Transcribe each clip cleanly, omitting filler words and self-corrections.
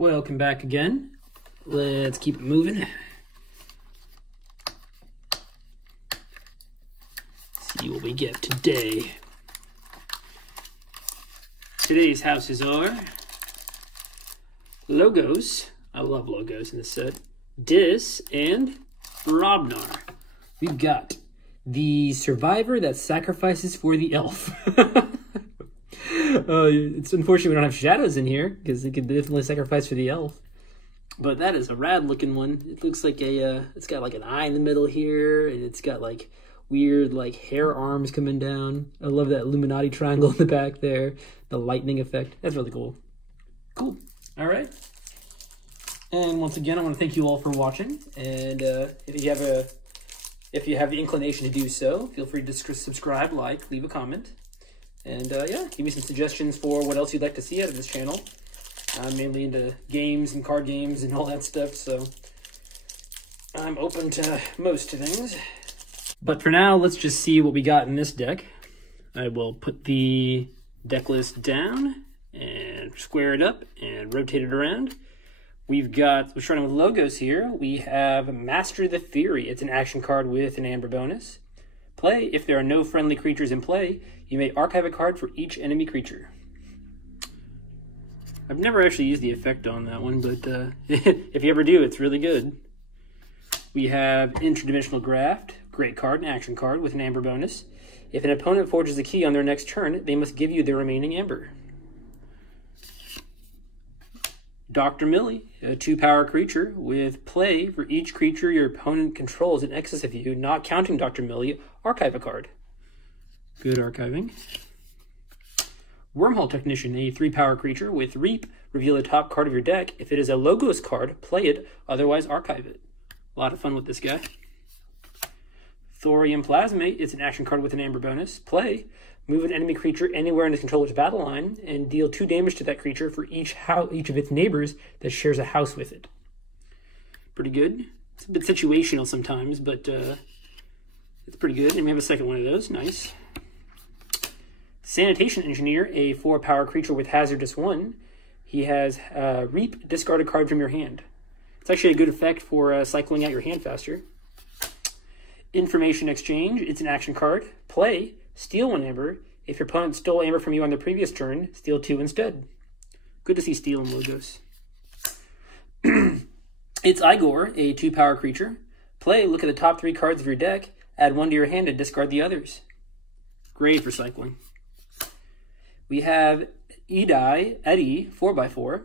Welcome back again. Let's keep it moving. See what we get today. Today's houses are logos. I love logos in this set. Dis and Robnar. We've got the survivor that sacrifices for the elf. It's unfortunate we don't have shadows in here because it could definitely sacrifice for the elf. But that is a rad looking one. It looks like it's got like an eye in the middle here, and it's got like weird like hair arms coming down. I love that Illuminati triangle in the back there. The lightning effect. That's really cool. Cool. All right. And once again, I want to thank you all for watching. And if you have the inclination to do so, feel free to subscribe, like, leave a comment. And yeah, give me some suggestions for what else you'd like to see out of this channel. I'm mainly into games and card games and all that stuff, so I'm open to most things. But for now, let's just see what we got in this deck. I will put the deck list down and square it up and rotate it around. We're starting with logos here. We have Master the Fury. It's an action card with an amber bonus. Play, if there are no friendly creatures in play, you may archive a card for each enemy creature. I've never actually used the effect on that one, but if you ever do, it's really good. We have Interdimensional Graft, great card, an action card with an amber bonus. If an opponent forges a key on their next turn, they must give you their remaining amber. Dr. Millie, a 2-power creature with play for each creature your opponent controls in excess of you, not counting Dr. Millie, archive a card. Good archiving. Wormhole Technician, a 3-power creature with Reap, reveal the top card of your deck. If it is a Logos card, play it, otherwise archive it. A lot of fun with this guy. Thorium Plasmate, it's an action card with an amber bonus. Play, move an enemy creature anywhere in the controller's battle line and deal 2 damage to that creature for each of its neighbors that shares a house with it. Pretty good. It's a bit situational sometimes, but it's pretty good. And we have a second one of those. Nice. Sanitation Engineer, a 4-power creature with Hazardous 1. He has Reap, discard a card from your hand. It's actually a good effect for cycling out your hand faster. Information Exchange, it's an action card. Play, steal 1 amber. If your opponent stole amber from you on the previous turn, steal 2 instead. Good to see steal in logos. It's Igor, a 2-power creature. Play, look at the top 3 cards of your deck, add 1 to your hand and discard the others. Great for cycling. We have Eddie, 4x4.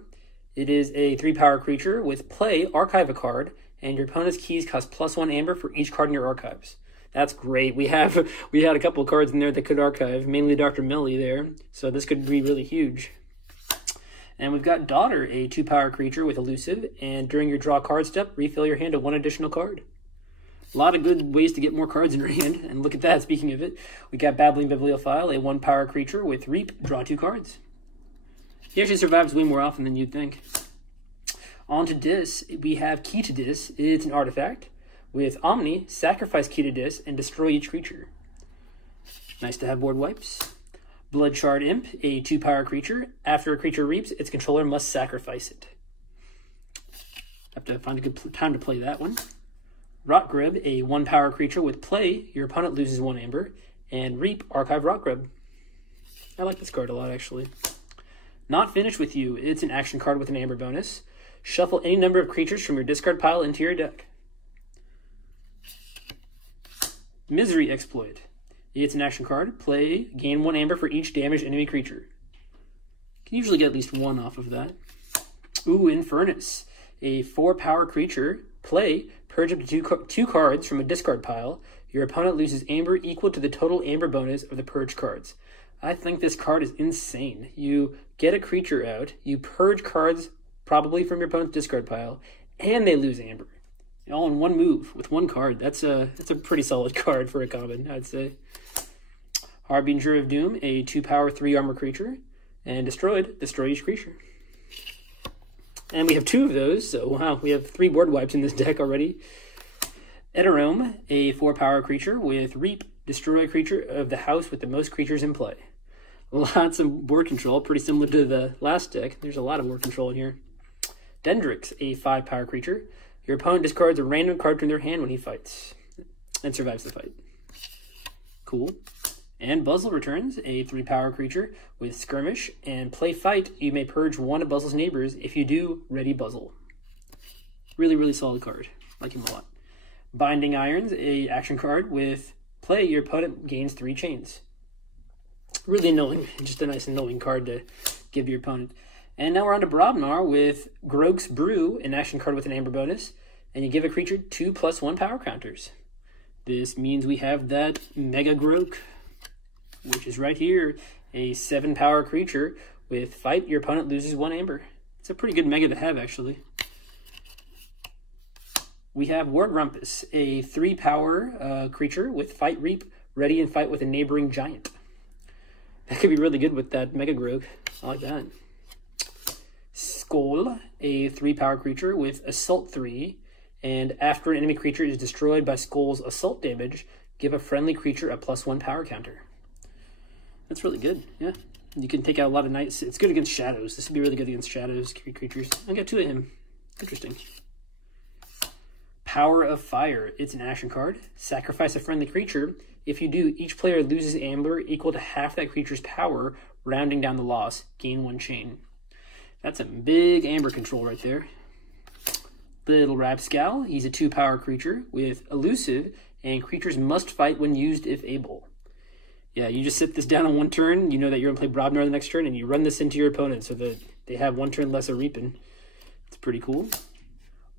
It is a 3-power creature with play, archive a card, and your opponent's keys cost +1 amber for each card in your archives. That's great. We had a couple of cards in there that could archive, mainly Dr. Millie there, so this could be really huge. And we've got Daughter, a 2-power creature with elusive, and during your draw card step, refill your hand to 1 additional card. A lot of good ways to get more cards in your hand, and look at that, speaking of it. We got Babbling Bibliophile, a 1-power creature with Reap, draw 2 cards. He actually survives way more often than you'd think. On to Dis, we have Key to Dis. It's an artifact. With Omni, sacrifice Key to Dis and destroy each creature. Nice to have board wipes. Bloodshard Imp, a 2-power creature. After a creature reaps, its controller must sacrifice it. Have to find a good time to play that one. Rotgrub, a 1-power creature with play. Your opponent loses 1 amber. And Reap, archive Rotgrub. I like this card a lot, actually. Not Finished With You. It's an action card with an amber bonus. Shuffle any number of creatures from your discard pile into your deck. Misery Exploit. It's an action card. Play, gain 1 amber for each damaged enemy creature. Can usually get at least 1 off of that. Ooh, Infernus. A 4-power creature. Play, purge up to 2 cards from a discard pile. Your opponent loses amber equal to the total amber bonus of the purge cards. I think this card is insane. You get a creature out, you purge cards probably from your opponent's discard pile, and they lose amber. All in 1 move with 1 card. That's a pretty solid card for a common, I'd say. Harbinger of Doom, a 2-power 3-armor creature, and destroy each creature. And we have 2 of those, so wow, we have 3 board wipes in this deck already. Eterome, a 4-power creature with Reap, destroy a creature of the house with the most creatures in play. Lots of board control, pretty similar to the last deck. There's a lot of board control in here. Dendrix, a 5-power creature. Your opponent discards a random card from their hand when he fights and survives the fight. Cool. And Buzzle returns, a 3-power creature with Skirmish, and play fight. You may purge one of Buzzle's neighbors. If you do, ready Buzzle. Really, really solid card. Like him a lot. Binding Irons, a action card with play. Your opponent gains 3 chains. Really annoying. Just a nice annoying card to give your opponent. And now we're on to Brobnar with Grog's Brew, an action card with an Amber bonus. And you give a creature 2+1 power counters. This means we have that Mega Grog, which is right here. A 7-power creature with fight. Your opponent loses 1 Amber. It's a pretty good Mega to have, actually. We have War Grumpus, a 3-power creature with fight Reap, ready and fight with a neighboring giant. That could be really good with that Mega Grog. I like that. Skull, a 3-power creature with Assault 3, and after an enemy creature is destroyed by Skull's assault damage, give a friendly creature a +1 power counter. That's really good, yeah. You can take out a lot of knights. It's good against shadows. This would be really good against shadows creatures. I got 2 of him. Interesting. Power of Fire. It's an action card. Sacrifice a friendly creature. If you do, each player loses Amber equal to half that creature's power, rounding down the loss. Gain 1 chain. That's a big Amber control right there. Little Rapscal. He's a 2-power creature with Elusive, and creatures must fight when used if able. Yeah, you just sit this down on 1 turn. You know that you're going to play Brobnar the next turn, and you run this into your opponent so that they have 1 turn less of reaping. It's pretty cool.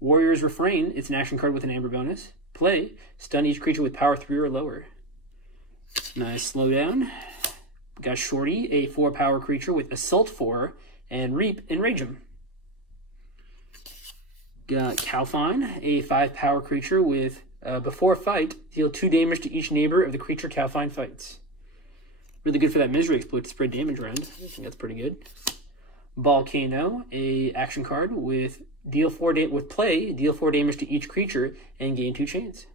Warrior's Refrain. It's an action card with an Amber bonus. Play. Stun each creature with power 3 or lower. Nice slowdown. We got Shorty, a 4-power creature with Assault 4, and Reap, Enrage him. Got Calfine, a 5-power creature with, before fight, deal 2 damage to each neighbor of the creature Calfine fights. Really good for that Misery Exploit to spread damage around. I think that's pretty good. Volcano, a action card with deal 4 damage to each creature and gain 2 chains.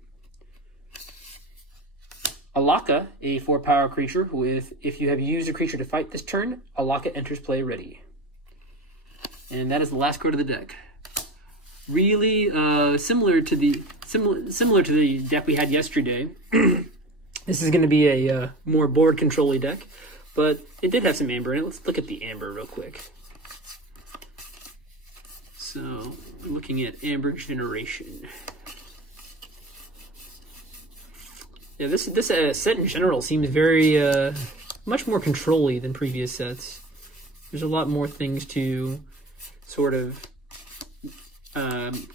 Alaka, a 4-power creature with, if you have used a creature to fight this turn, Alaka enters play ready. And that is the last card of the deck. Really similar to the deck we had yesterday. This is going to be a more board control-y deck, but it did have some Amber in it. Let's look at the Amber real quick. So, looking at Amber Generation. Yeah, this set in general seems very much more control-y than previous sets. There's a lot more things to sort of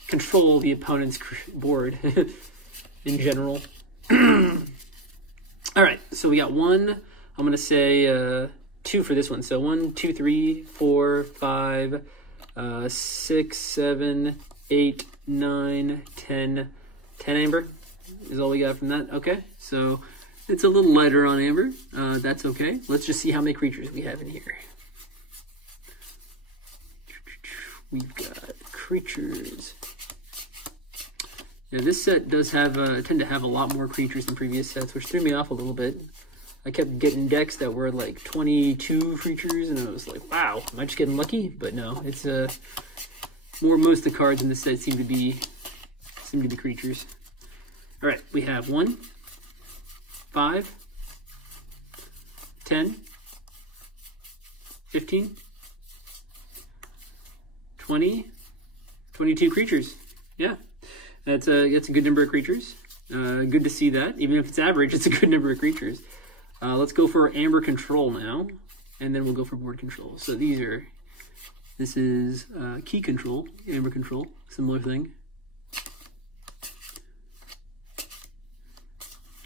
control the opponent's board in general. All right, so we got 1. I'm going to say 2 for this one. So 1, 2, 3, 4, 5, 6, 7, 8, 9, 10. 10 Amber is all we got from that. Okay, so it's a little lighter on Amber. That's okay. Let's just see how many creatures we have in here. We've got creatures. Yeah, this set does have tend to have a lot more creatures than previous sets, which threw me off a little bit. I kept getting decks that were like 22 creatures, and I was like, wow, am I just getting lucky? But no, it's most of the cards in this set seem to be creatures. All right, we have 1, 5, 10, 15, 20, 22 creatures. Yeah, that's a good number of creatures. Good to see that. Even if it's average, it's a good number of creatures. Let's go for Amber Control now, and then we'll go for Board Control. So this is Key Control, Amber Control, similar thing.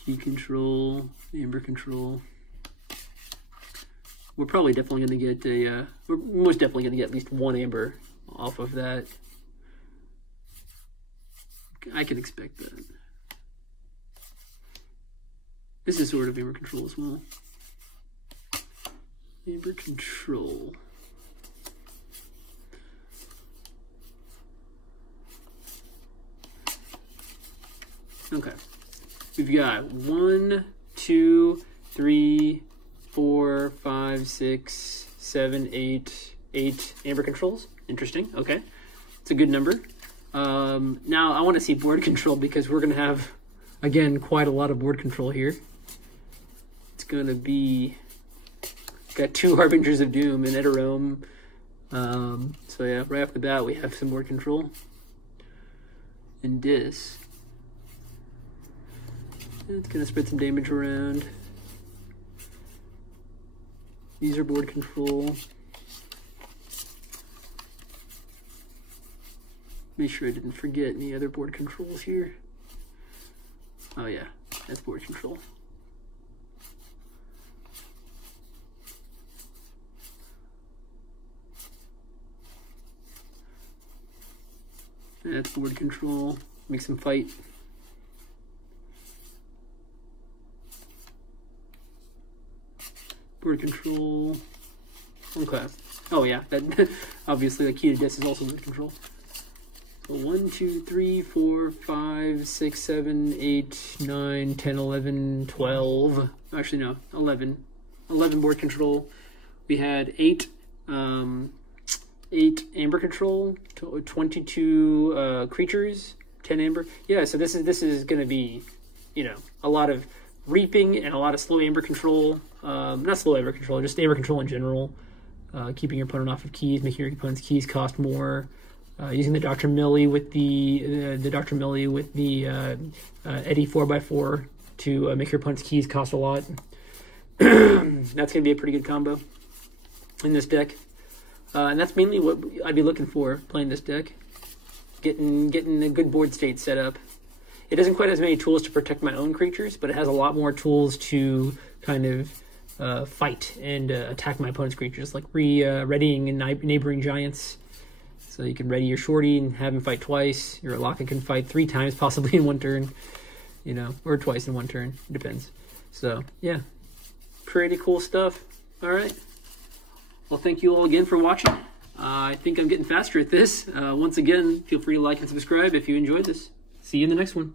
Key Control, Amber Control. We're probably definitely going to get we're most definitely going to get at least 1 Amber off of that. I can expect that. This is sort of Amber Control as well. Amber Control. Okay. We've got 1, 2, 3, 4, 5, 6, 7, 8 Amber Controls. Interesting. Okay. It's a good number. Now I want to see board control because we're going to have, again, quite a lot of board control here. It's going to be, got 2 Harbingers of Doom and Eterome. So yeah, right off the bat we have some board control. And this. It's going to spread some damage around. These are board control. Make sure I didn't forget any other board controls here. Oh yeah, that's board control. That's board control. Make some fight. Board control. One class. Oh yeah, that obviously the key to this is also board control. So 1, 2, 3, 4, 5, 6, 7, 8, 9, 10, 11, 12. Actually no, 11. 11 board control. We had 8 amber control, 22 creatures, 10 amber. Yeah, so this is going to be, you know, a lot of reaping and a lot of slow amber control. Not slow amber control, just amber control in general. Keeping your opponent off of keys, making your opponent's keys cost more. Using the Dr. Millie with the Eddie 4x4 to make your opponent's keys cost a lot. That's going to be a pretty good combo in this deck. And that's mainly what I'd be looking for playing this deck. Getting a good board state set up. It doesn't quite have as many tools to protect my own creatures, but it has a lot more tools to kind of fight and attack my opponent's creatures, like readying and neighboring giants. So you can ready your shorty and have him fight twice. Your Alaka can fight 3 times, possibly in one turn, you know, or twice in one turn. It depends. So yeah, pretty cool stuff. All right. Well, thank you all again for watching. I think I'm getting faster at this. Once again, feel free to like and subscribe if you enjoyed this. See you in the next one.